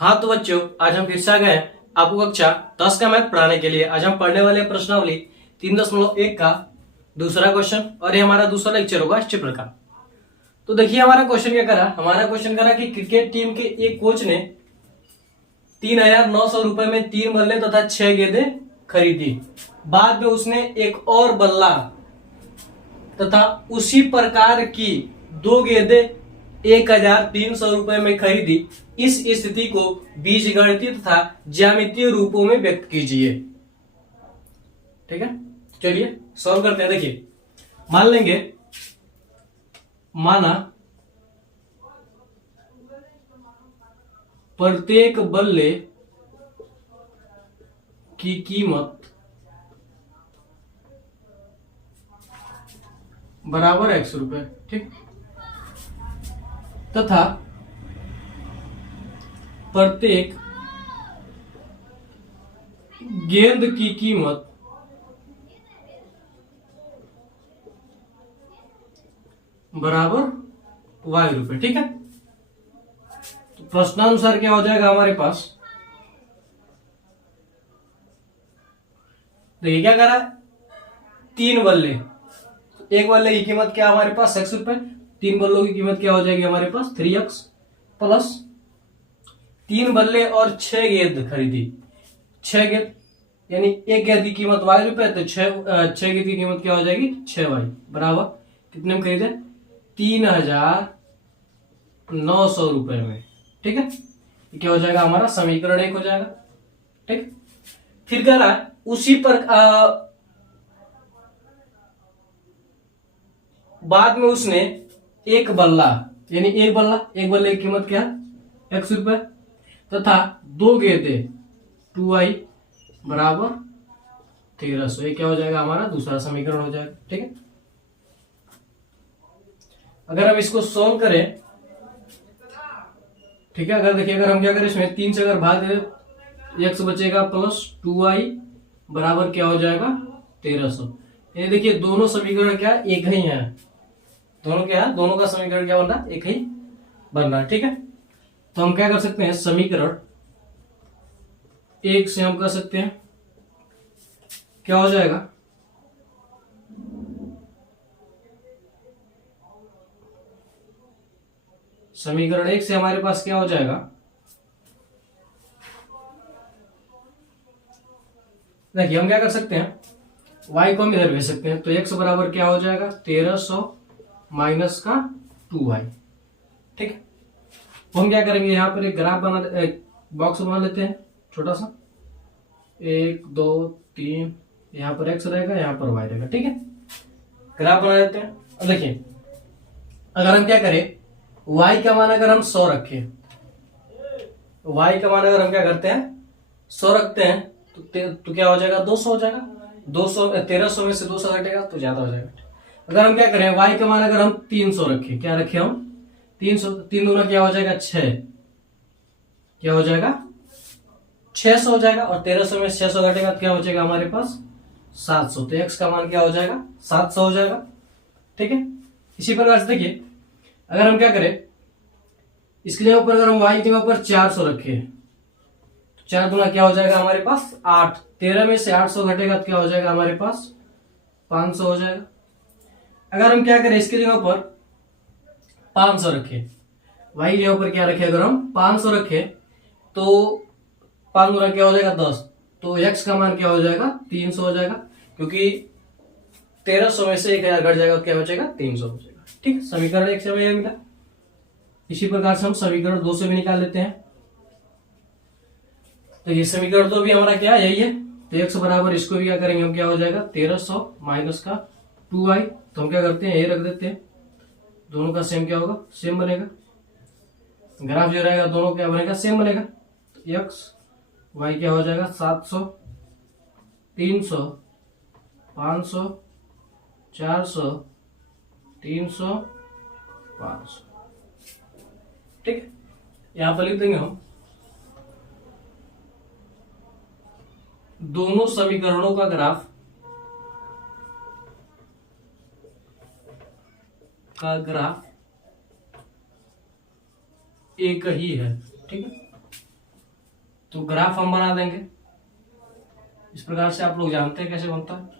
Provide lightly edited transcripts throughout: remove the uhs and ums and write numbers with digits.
हाँ तो बच्चों, आज हम फिर से आ गए हैं आपको कक्षा 10 का मैथ पढ़ाने के लिए। आज हम पढ़ने वाले हैं प्रश्नावली 3.1 का दूसरा क्वेश्चन, और ये हमारा दूसरा लेक्चर होगा इस चैप्टर का। तो देखिए हमारा क्वेश्चन क्या करा। हमारा क्वेश्चन करा कि क्रिकेट टीम के एक कोच ने 3,900 रुपए में 3 बल्ले तथा 6 गेंदें खरीदी। बाद में उसने एक और बल्ला तथा उसी प्रकार की 2 गेंदें 1,300 रुपए में खरीदी। इस स्थिति को बीजगणितीय तथा ज्यामितीय रूपों में व्यक्त कीजिए। ठीक है, चलिए सॉल्व करते हैं। देखिए, मान लेंगे, माना प्रत्येक बल्ले की कीमत बराबर X रुपए, ठीक, तथा प्रत्येक गेंद की कीमत बराबर Y रुपए। ठीक है, तो प्रश्नानुसार क्या हो जाएगा हमारे पास। देखिए क्या करा, 3 बल्ले, एक बल्ले की कीमत क्या हमारे पास X रुपए, 3 बल्लों की कीमत क्या हो जाएगी हमारे पास 3x प्लस 3 बल्ले और 6 गेंद खरीदी। 6 गेंद यानी एक गेंद की कीमत Y रुपए, तो 6 गेंद की कीमत क्या हो जाएगी 6y बराबर कितने में खरीदे 3,900 रुपए में। ठीक है, ये क्या हो जाएगा हमारा समीकरण 1 हो जाएगा। ठीक, फिर कह रहा है उसी पर बाद में उसने एक बल्ला यानी एक बल्ले की कीमत क्या X रुपए तथा 2 गेंदे 2y बराबर 1,300। ये क्या हो जाएगा हमारा दूसरा समीकरण हो जाएगा। ठीक है, अगर हम इसको सोल्व करें, ठीक है, अगर देखिए अगर हम क्या करें इसमें 3 से अगर भाग दे x बचेगा प्लस 2y बराबर क्या हो जाएगा 1,300। ये देखिए दोनों समीकरण क्या एक ही है, दोनों का समीकरण क्या बन रहा है एक ही बन रहा है। ठीक है, तो हम क्या कर सकते हैं समीकरण 1 से हम कर सकते हैं क्या हो जाएगा समीकरण 1 से हमारे पास क्या हो जाएगा, देखिए हम क्या कर सकते हैं y को हम इधर भेज सकते हैं। तो x बराबर क्या हो जाएगा 1,300 माइनस का 2y। ठीक, तो हम क्या करेंगे यहाँ पर एक ग्राफ बॉक्स बना लेते हैं छोटा सा, 1 2 3, यहाँ पर x रहेगा यहाँ पर y रहेगा। ठीक है, ग्राफ बना देते हैं। अब देखिए अगर हम क्या करें y का मान अगर हम 100 रखें, y का मान अगर हम क्या करते हैं 100 रखते हैं तो क्या हो जाएगा 200 हो जाएगा। 1,300 में से 200 घटेगा तो ज्यादा हो जाएगा। अगर हम क्या करें y का मान अगर हम 300 रखें, क्या रखे हम 300, 3 दूना क्या हो जाएगा 6, क्या हो जाएगा 600 हो जाएगा, और 1,300 में 600 घटेगा तो क्या हो जाएगा हमारे पास 700। तो x का मान क्या हो जाएगा 700 हो जाएगा। ठीक है, इसी प्रकार से देखिए अगर हम क्या करें इसकी जगह पर अगर हम y की जगह पर 400 रखें तो 4 गुना क्या हो जाएगा हमारे पास 8, 13 में से 800 घटेगा तो क्या हो जाएगा हमारे पास 500 हो जाएगा। अगर हम क्या करें इसकी जगह पर 500 रखें, y की जगह पर क्या रखें अगर हम 500 रखें तो 5 गुना क्या हो जाएगा 10, तो x का मान क्या हो जाएगा 300 हो जाएगा, क्योंकि 1,300 में से 1,000 घट जाएगा तो क्या बचेगा 300 बचेगा। ठीक है, समीकरण 1 से हमें मिला। इसी प्रकार से हम समीकरण 2 से भी निकाल लेते हैं। तो ये समीकरण 2 भी हमारा क्या यही है, तो x बराबर इसको भी क्या करेंगे हम क्या हो जाएगा 1,300 माइनस का 2y। तो हम क्या करते हैं ये रख देते हैं, दोनों का सेम क्या होगा सेम बनेगा, ग्राफ जो रहेगा दोनों क्या बनेगा सेम बनेगा। तो x y क्या हो जाएगा 700 300 500 400 300 500। ठीक है, यहां पर लिख देंगे हम दोनों समीकरणों का ग्राफ एक ही है। ठीक है, तो ग्राफ हम बना देंगे इस प्रकार से। आप लोग जानते हैं कैसे बनता है।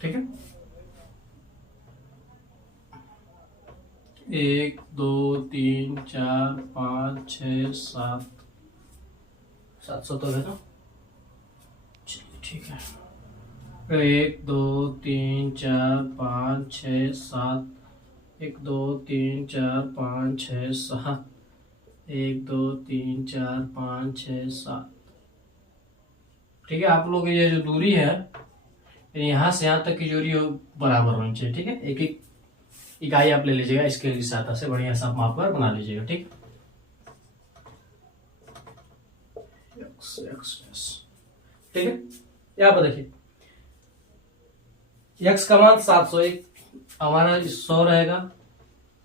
ठीक है, 1 2 3 4 5 6 7, 700 तो है ना। चलिए ठीक है, 1 2 3 4 5 6 7, 1 2 3 4 5 6 7, 1 2 3 4 5 6 7। ठीक है, आप लोग ये जो दूरी है यहाँ से यहाँ तक की दूरी बराबर होनी चाहिए। ठीक है, एक एक इकाई आप ले लीजिएगा, स्केल की सहायता से बढ़िया सा माप कर बना लीजिएगा। ठीक, ठीक है, यहाँ पर देखिए x का मान 700, एक हमारा 100 रहेगा,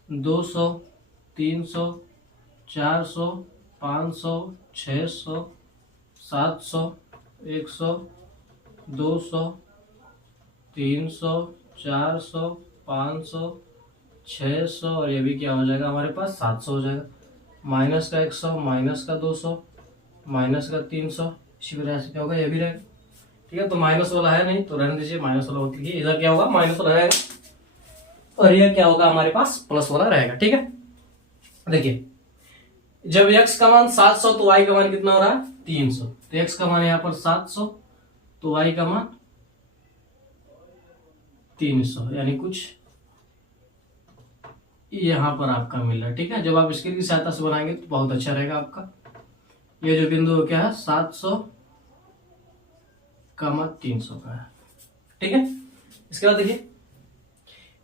200, 300, 400, 500, 600, 700, 100, 200, 300, 400, 500, 600 और ये भी क्या हो जाएगा हमारे पास 700 हो जाएगा। माइनस का 100, माइनस का 200, माइनस का 300, इसी प्रकार से क्या होगा ये भी रहेगा। ठीक है, तो माइनस वाला है नहीं तो रहने दीजिए, माइनस वाला मत लिखिए। इधर क्या होगा माइनस वाला रहेगा और यह क्या होगा हमारे पास प्लस वाला रहेगा। ठीक है, देखिए जब x का मान 700 तो y का मान कितना हो रहा है 300। तो x का मान यहाँ पर 700 तो y का मान 300, यानी कुछ यहां पर आपका मिल रहा है। ठीक है, जब आप स्केल की सहायता से बनाएंगे तो बहुत अच्छा रहेगा आपका। ये जो बिंदु क्या है 700 का मान 300 का है। ठीक है, इसके बाद देखिए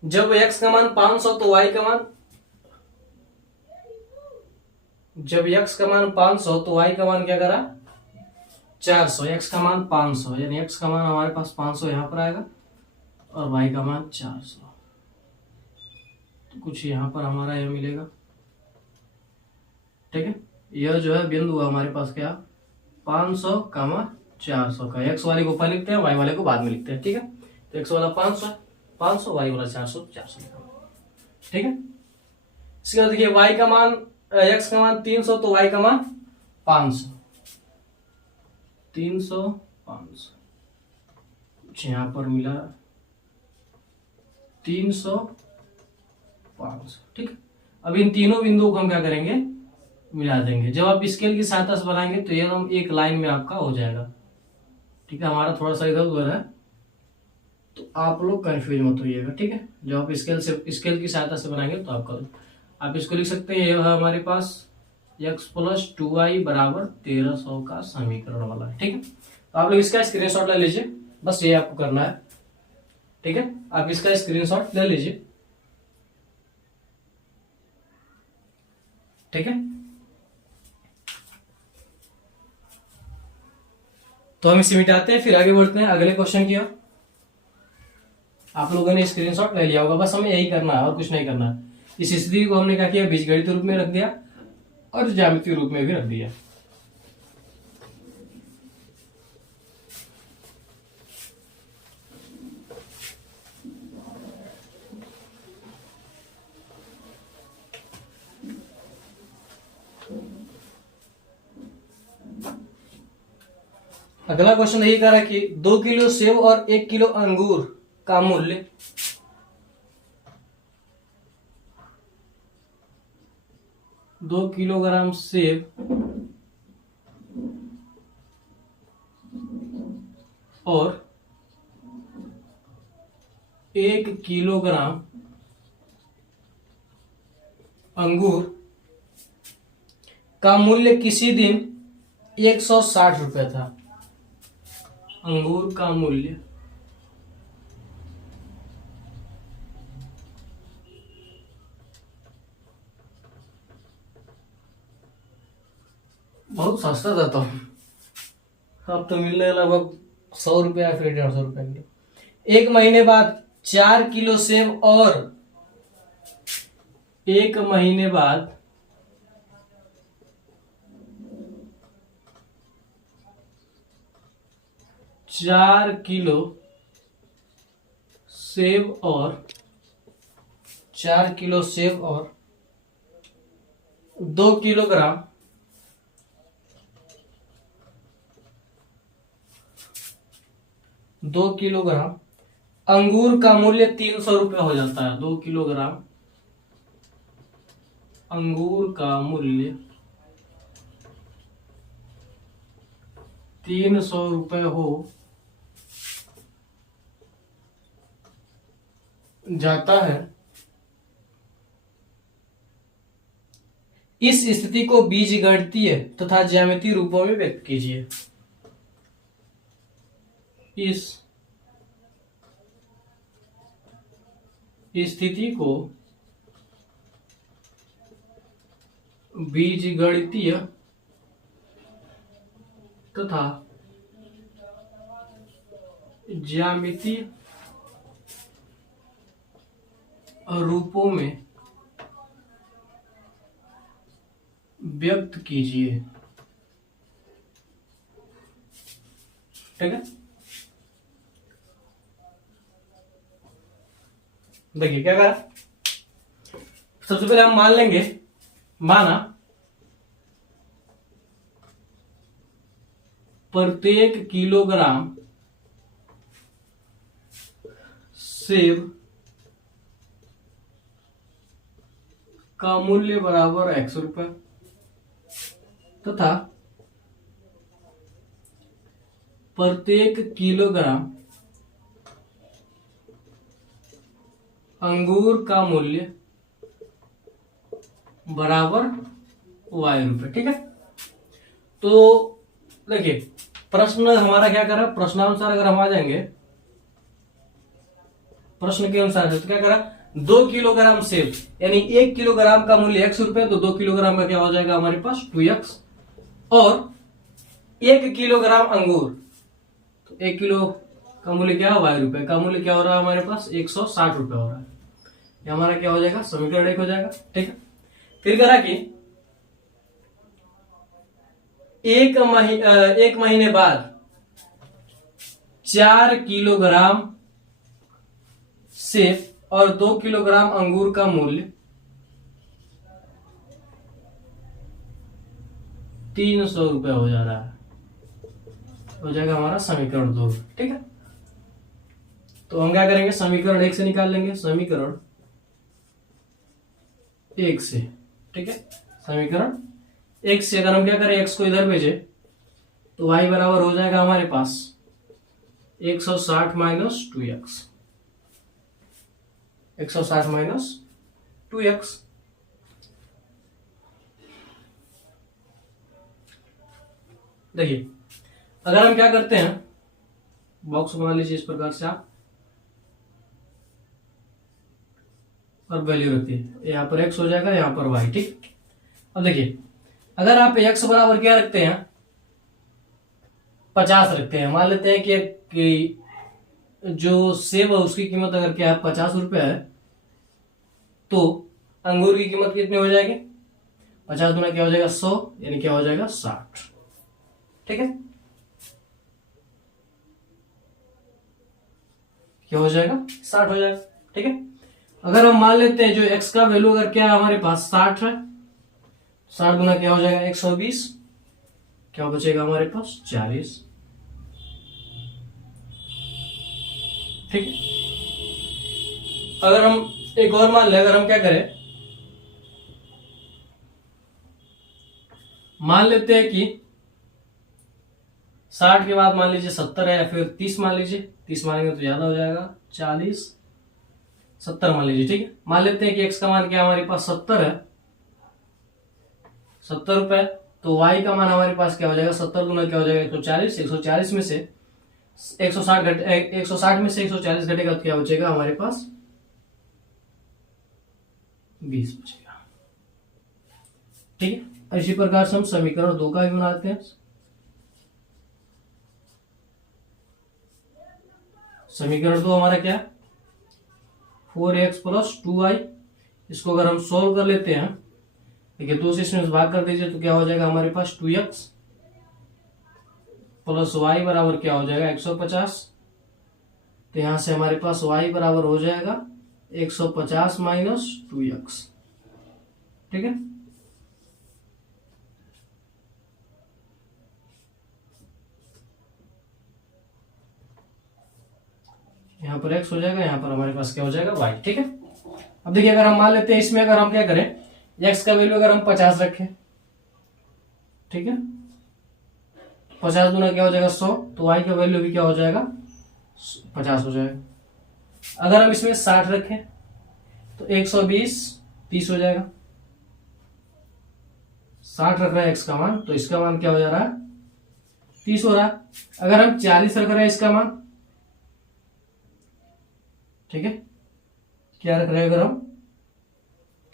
जब x का मान 500 तो y का मान, जब x का मान 500 तो y का मान क्या करा 400। x का मान 500 यानी x का मान हमारे पास 500 यहां पर आएगा और y का मान 400, तो कुछ यहां पर हमारा यह मिलेगा। ठीक है, यह जो है बिंदु हमारे पास क्या 500 कामा 400 का। x वाले को पहले लिखते हैं, y वाले को बाद में लिखते हैं। ठीक है, तो x वाला 500, y वाला 400, 400। ठीक है, इसके बाद देखिए y का मान, x का मान 300 तो y का मान 500, 300 500, कुछ यहां पर मिला 300 500। ठीक है, अब इन तीनों बिंदुओं को हम क्या करेंगे मिला देंगे। जब आप स्केल की सहायता से बनाएंगे तो ये हम एक लाइन में आपका हो जाएगा। ठीक है, हमारा थोड़ा सा इधर उधर है तो आप लोग कंफ्यूज मत होइएगा। ठीक है, जब आप स्केल की सहायता से बनाएंगे तो आप इसको लिख सकते हैं, ये है हमारे पास x + 2y बराबर 1300 का समीकरण वाला है। ठीक है, तो आप लोग इसका स्क्रीनशॉट ले लीजिए, बस ये आपको करना है। ठीक है, आप इसका स्क्रीनशॉट ले लीजिए। ठीक है, तो हम इसे मिटाते हैं, फिर आगे बढ़ते हैं अगले क्वेश्चन की ओर। आप लोगों ने स्क्रीनशॉट ले लिया होगा, बस हमें यही करना है और कुछ नहीं करना है। इस स्थिति को हमने क्या किया बीजगणित रूप में रख दिया और ज्यामितीय रूप में भी रख दिया। अगला क्वेश्चन यही कह रहा है कि 2 किलो सेब और 1 किलो अंगूर का मूल्य 2 किलोग्राम सेब और 1 किलोग्राम अंगूर का मूल्य किसी दिन 160 रुपए था। अंगूर का मूल्य बहुत सस्ता था, तो अब तो मिल रहा है लगभग 100 रुपया या फिर 150 रुपया किलो। 1 महीने बाद 4 किलो सेब और 1 महीने बाद 4 किलो सेब और 4 किलो सेब और 2 किलोग्राम अंगूर का मूल्य 300 रुपये हो जाता है। 2 किलोग्राम अंगूर का मूल्य 300 रुपये हो जाता है। इस स्थिति को बीजगणितीय तथा ज्यामितीय रूपों में व्यक्त कीजिए। इस स्थिति को बीजगणितीय तथा ज्यामितीय रूपों में व्यक्त कीजिए। ठीक है, देखिए क्या करा। सबसे पहले हम मान लेंगे, माना प्रत्येक किलोग्राम सेब का मूल्य बराबर X रुपये तथा प्रत्येक किलोग्राम अंगूर का मूल्य बराबर Y रुपये। ठीक है, तो देखिए प्रश्न हमारा क्या कर रहा है, प्रश्नानुसार अगर हम आ जाएंगे प्रश्न के अनुसार है तो क्या करा, 2 किलोग्राम सेब यानी 1 किलोग्राम का मूल्य X रुपये, तो 2 किलोग्राम का क्या हो जाएगा हमारे पास 2X, और 1 किलोग्राम अंगूर, तो 1 किलो का मूल्य क्या है Y रुपये, का मूल्य क्या हो रहा है हमारे पास 160 रुपये हो रहा है। ये हमारा क्या हो जाएगा, समीकरण 1 हो जाएगा। ठीक है, फिर करा कि एक महीने बाद 4 किलोग्राम सेब और 2 किलोग्राम अंगूर का मूल्य 300 रुपये हो जा रहा है, हो जाएगा हमारा समीकरण 2। ठीक है, तो हम क्या करेंगे, समीकरण 1 से निकाल लेंगे, समीकरण 1 से। ठीक है, समीकरण 1 से अगर हम क्या करें, x को इधर भेजे तो y बराबर हो जाएगा हमारे पास 160 माइनस 2x, 160 माइनस 2x। देखिए अगर हम क्या करते हैं, बॉक्स बना लीजिए इस प्रकार से आप, और वैल्यू रखिए, यहाँ पर x हो जाएगा, यहाँ पर y। ठीक, अब देखिए अगर आप x बराबर क्या रखते हैं 50 रखते हैं, मान लेते हैं कि जो सेब है उसकी कीमत अगर क्या है 50 रुपये है, तो अंगूर की कीमत कितनी हो जाएगी, 50 गुना क्या हो जाएगा 100, यानी क्या हो जाएगा 60। ठीक है, क्या हो जाएगा 60 हो जाएगा। ठीक है, अगर हम मान लेते हैं जो x का वैल्यू अगर क्या है हमारे पास 60 है, 60 गुना क्या हो जाएगा 120, क्या बचेगा हमारे पास 40। ठीक है, अगर हम एक और मान ले, अगर हम क्या करें, मान लेते हैं कि 60 के बाद मान लीजिए 70 है, या फिर 30 मान लीजिए, 30 मानेंगे तो ज्यादा हो जाएगा 40, 70 मान लीजिए। ठीक है, मान लेते हैं कि x का मान क्या हमारे पास 70 है, 70 रुपए, तो y का मान हमारे पास क्या हो जाएगा 70 गुना क्या हो जाएगा 140, 140 में से 160 में से 140 घटेगा तो क्या बचेगा हमारे पास 20 बचेगा। ठीक है, इसी प्रकार से हम समीकरण 2 का भी बनाते हैं। समीकरण 2 हमारा क्या है 4x प्लस 2y, इसको अगर हम सोल्व कर लेते हैं, देखिए 2 से इसमें भाग कर दीजिए तो क्या हो जाएगा हमारे पास 2x प्लस y बराबर क्या हो जाएगा 150, तो यहां से हमारे पास y बराबर हो जाएगा 150 माइनस 2x, ठीक है। यहाँ पर x हो जाएगा, यहाँ पर हमारे पास क्या हो जाएगा y, ठीक है। अब देखिए अगर हम मान लेते हैं इसमें अगर हम क्या करें, x का वैल्यू अगर हम 50 रखें, ठीक है, 50 दूना क्या हो जाएगा 100, तो y का वैल्यू भी क्या हो जाएगा 50 हो जाएगा। अगर हम इसमें 60 रखें तो 120 30 हो जाएगा। 60 रख रहा है x का मान, तो इसका मान क्या हो जा रहा है 30 हो रहा है। अगर हम 40 रख रहे हैं इसका मान, ठीक है, क्या रख रहे हैं, अगर हम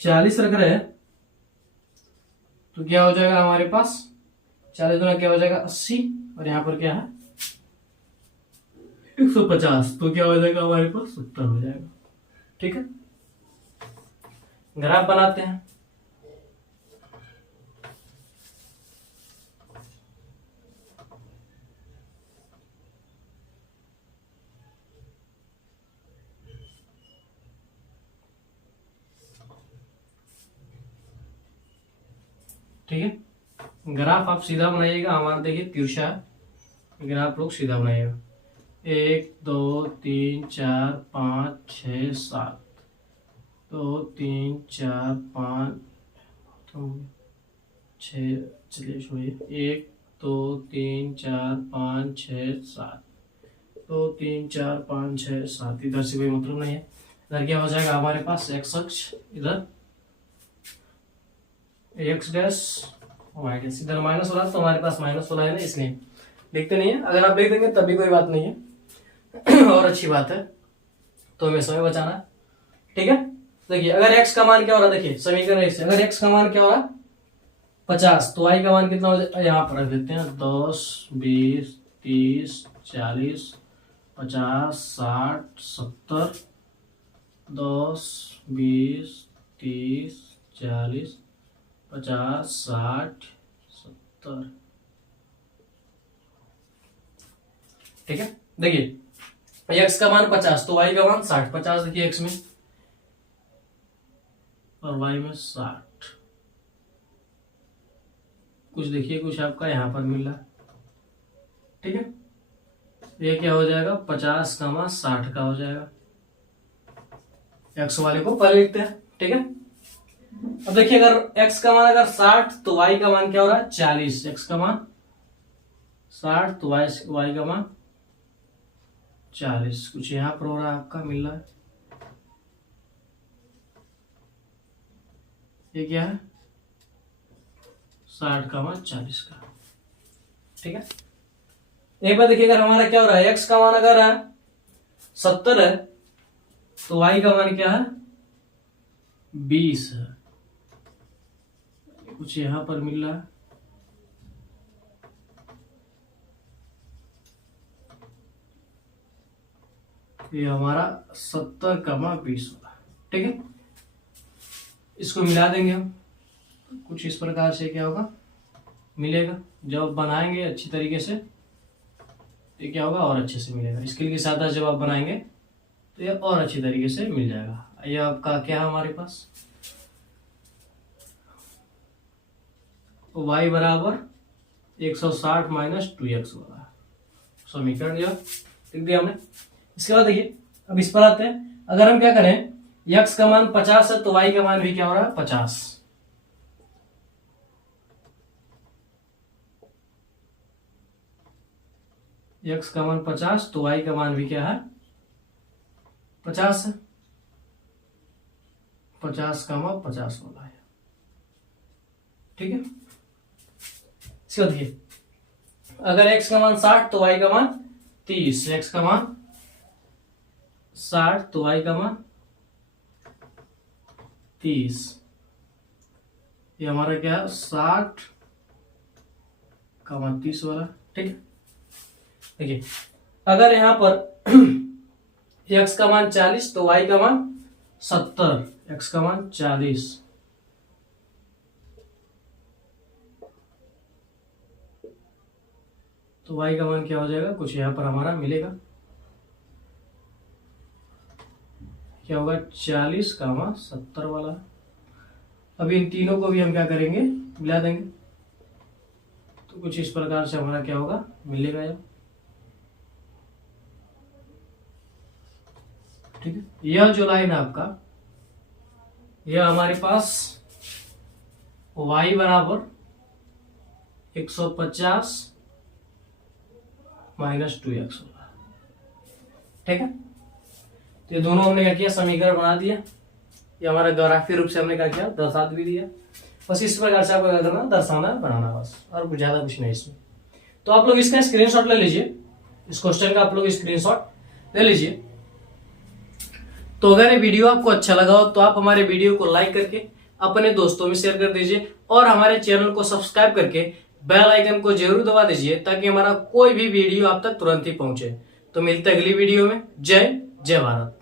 40 रख रहे हैं तो क्या हो जाएगा हमारे पास 40 दूना क्या हो जाएगा 80, और यहां पर क्या है 150, तो क्या हो जाएगा हमारे पास 70 हो जाएगा, ठीक है। ग्राफ बनाते हैं। ठीक है, ग्राफ आप सीधा बनाइएगा, हमारा देखिए तिरछा है, ग्राफ लोग सीधा बनाइएगा। 1 2 3 4 5 6 7, 2 3 4 5 6, चलिए छोड़िए, 1 2 3 4 5 6 7, 2 3 4 5 6 7, इधर से कोई मतलब नहीं है। इधर क्या हो जाएगा हमारे पास x अक्ष, इधर x डैश y डैश, इधर माइनस हो रहा है तो हमारे पास माइनस हो रहा है ना, इसलिए लिखते नहीं है। अगर आप लिख देंगे तब भी कोई बात नहीं है और अच्छी बात है, तो हमें समय बचाना है, ठीक है। देखिए अगर x का मान क्या हो रहा है, देखिए समीकरण से अगर x का मान क्या हो रहा है 50, तो y का मान कितना हो जाए, यहाँ पर रख देते हैं 10 20 30 40 50 60 70, 10 20 30 40 50 60 70, ठीक है। देखिए x का मान 50 तो y का मान 60, 50 देखिए x में और y में 60, कुछ देखिए कुछ आपका यहाँ पर मिल रहा है, ठीक है। ये क्या हो जाएगा 50 का मान 60 का हो जाएगा, x वाले को पहले लिखते हैं, ठीक है। अब देखिए अगर x का मान अगर 60 तो y का मान क्या हो रहा है 40, x का मान 60 तो y का मान 40, कुछ यहां पर हो रहा है आपका मिल रहा है, ये क्या है 60 का मान 40 का, ठीक है। एक बार देखिए अगर हमारा क्या हो रहा है x का मान अगर है 70 है तो y का मान क्या है 20 है, कुछ यहां पर मिल रहा है, ये हमारा 70 का मान 20 होगा, ठीक है। इसको मिला देंगे हम, कुछ इस प्रकार से क्या होगा मिलेगा, जब बनाएंगे अच्छी तरीके से ये क्या होगा और अच्छे से मिलेगा। इसके लिए सादा जब आप बनाएंगे तो ये और अच्छी तरीके से मिल जाएगा। ये आपका क्या है हमारे पास y बराबर 160 माइनस 2x वाला समीकरण जो लिख दिया हमने। इसके बाद देखिए अब इस पर आते हैं, अगर हम क्या करें x का मान 50 है तो y का मान भी क्या हो रहा है 50, x का मान 50 तो y का मान भी क्या है 50 है, 50 का मान 50 वाला है, ठीक है। इसके बाद देखिए अगर x का मान 60 तो y का मान 30, x का मान 60 तो y का मान 30, ये हमारा क्या है 60 का मान 30 वाला, ठीक है। देखिए अगर यहां पर x का मान 40 तो y का मान 70, x का मान 40, तो y का मान क्या हो जाएगा कुछ यहां पर हमारा मिलेगा, क्या होगा 40, 70 वाला। अब इन तीनों को भी हम क्या करेंगे, मिला देंगे, तो कुछ इस प्रकार से हमारा क्या होगा, मिलेगा यार। ठीक है, यह जो लाइन है आपका, यह हमारे पास y बराबर 150 माइनस 2x होगा। ठीक है, तो ये दोनों हमने क्या किया, समीकरण बना दिया। ये हमारा ग्राफीय रूप से हमने क्या किया, दर्शा भी दिया। बस इस प्रकार से आपको क्या करना, दर्शाना बनाना, बस, और ज्यादा कुछ नहीं इसमें। तो आप लोग इसका स्क्रीनशॉट ले लीजिए, इस क्वेश्चन का आप लोग स्क्रीनशॉट ले लीजिए। तो अगर ये वीडियो आपको अच्छा लगा हो तो आप हमारे वीडियो को लाइक करके अपने दोस्तों में शेयर कर दीजिए, और हमारे चैनल को सब्सक्राइब करके बेल आइकन को जरूर दबा दीजिए, ताकि हमारा कोई भी वीडियो आप तक तुरंत ही पहुंचे। तो मिलते हैं अगली वीडियो में। जय भारत।